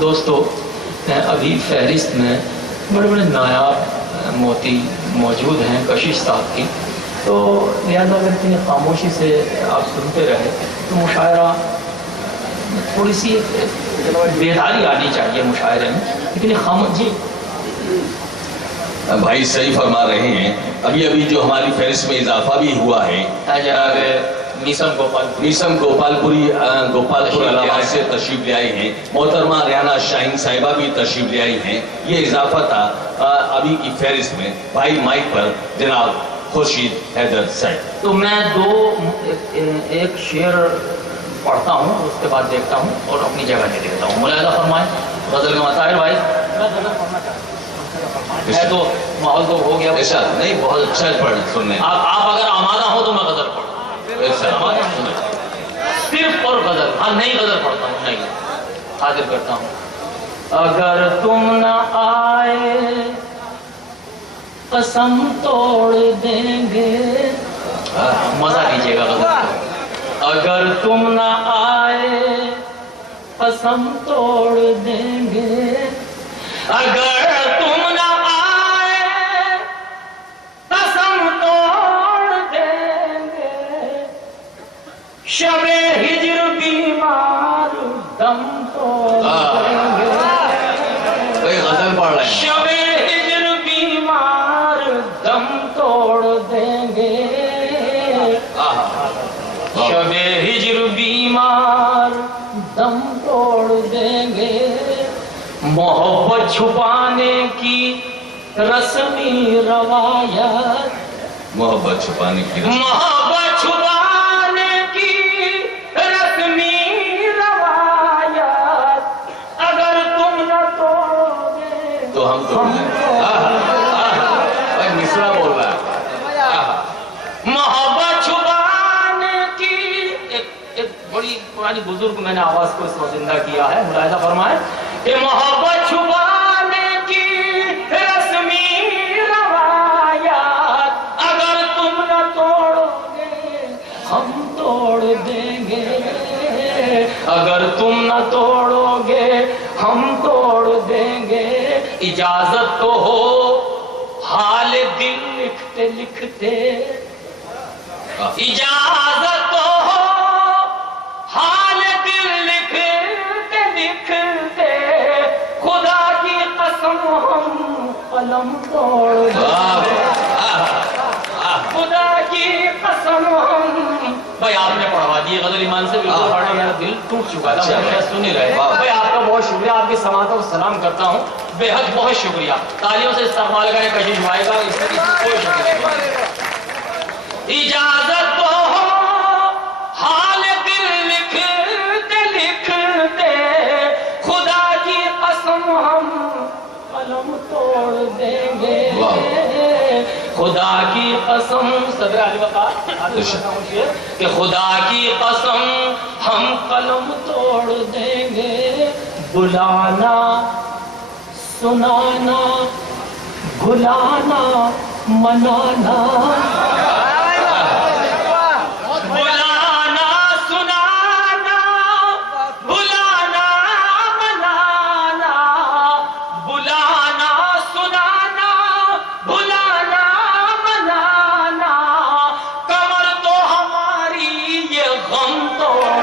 دوستو ابھی فہرست میں بڑے بڑے نایاب موتی موجود ہیں کشش صاحب کی، تو لہٰذا اگر اتنی خاموشی سے آپ سنتے رہے تو مشاعرہ تھوڑی سی بیداری آنی چاہیے مشاعرے میں، اتنی خاموش. جی بھائی صحیح فرما رہے ہیں. ابھی جو ہماری فہرست میں اضافہ بھی ہوا ہے، میسم گوپال پوری گوپال پور علاقہ سے تشریف لے آئے ہیں. محترمہ ریانہ شاہین صاحبہ بھی تشریف لے آئی ہیں. یہ اضافہ تھا ابھی کی فہرست میں. بھائی مائک پر جناب خورشید حیدر صاحب. تو میں ایک شعر پڑھتا ہوں، اس کے بعد دیکھتا ہوں اور اپنی جگہ دے دیتا ہوں. ملاحظہ فرمائیں غزل کا طاہر بھائی. میں غزل پڑھنا چاہتا ہوں. میں تو ماحول تو ہو گیا ایسا نہیں، بہت اچھا پڑھ سننے. آپ اگر آمادہ ہو تو میں غزل پڑھوں. صرف اور غزل. ہاں نہیں غزل پڑھتا ہوں، نہیں حاضر کرتا ہوں. اگر تم نہ آئے قسم توڑ دیں گے. مزہ لیجیے گا غزل. اگر تم نہ آئے قسم توڑ دیں گے. اگر تم نہ آئے قسم توڑ دیں گے. شب ہجر بیمار دم توڑ دیں گے. غزل پڑھ رہے ہیں. شب ہجر بیمار دم توڑ دیں گے. شب ہجر بیمار دم توڑ دیں گے. محبت چھپانے کی رسمی روایت. محبت چھپانے کی محبت چھپانے کی رسمی روایت. اگر تم نہ توڑو گے تو ہم توڑ دیں گے. مصرا بول رہا ہے. محبت چھپانے کی ایک بڑی پرانی بزرگ میں نے آواز کو اس کو زندہ کیا ہے. ملاحظہ فرمائیں کہ محبت چھپانے کی رسمی روایات. اگر تم نہ توڑو گے ہم توڑ دیں گے. اگر تم نہ توڑو گے ہم توڑ دیں گے. اجازت تو ہو حال دل لکھتے لکھتے. اجازت تو ہو حال دل لکھتے لکھتے. خدا کی قسم ہم قلم توڑ دیں گے. خدا کی قسم ہم. بھائی آپ نے پڑھوا دیے غزل ایمان سے بالکل پڑھا. میرا دل ٹوٹ چکا تھا. سن نہیں رہے. بھائی آپ کا بہت شکریہ. آپ کی سماعتوں کو سلام کرتا ہوں. بے حد بہت شکریہ. تالیوں سے استقبال کریں کشش بھائی کا. اس میں کوئی شکریہ. اجازت تو ہو حال دل لکھتے لکھتے. خدا کی قسم ہم قلم توڑ دیں گے. خدا کی قسم. صدر علی وقار کہ خدا کی قسم ہم قلم توڑ دیں گے. بلانا سنانا بھلانا منانا. بلانا سنانا بھلانا منانا. بلانا سنانا بھلانا منانا. کمر تو ہماری یہ غم توڑ.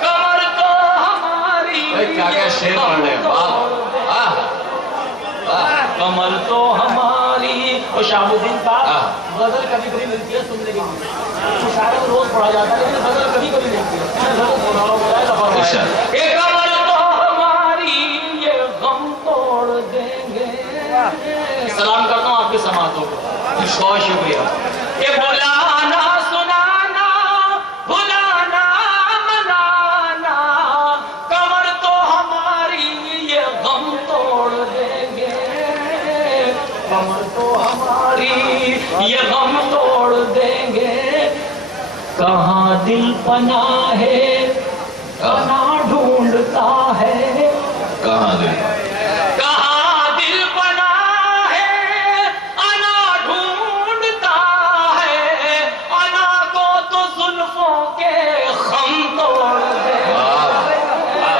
کمر تو ہماری کیا شعر پڑھ رہے ہیں. کمر تو ہماری. اور شاہ الدین صاحب غزل کبھی کبھی ملتی ہے سننے کے لیے. مشاعرے میں روز پڑھا جاتا ہے لیکن غزل کبھی کبھی ملتی ہے. ایک کمر تو ہماری یہ غم توڑ دیں گے. سلام کرتا ہوں آپ کی سماعتوں کو. بہت شکریہ. کہ بلانا سنانا بھلانا منانا. کمر تو ہماری یہ غم توڑ دیں گے. کمر تو ہماری یہ غم توڑ دیں گے. کہاں دل پناہ ہے پناہ ڈھونڈتا ہے. کہاں دل کہاں دل پناہ ہے انا ڈھونڈتا ہے. انا کو تو زلفوں کے خم توڑ دیں گے.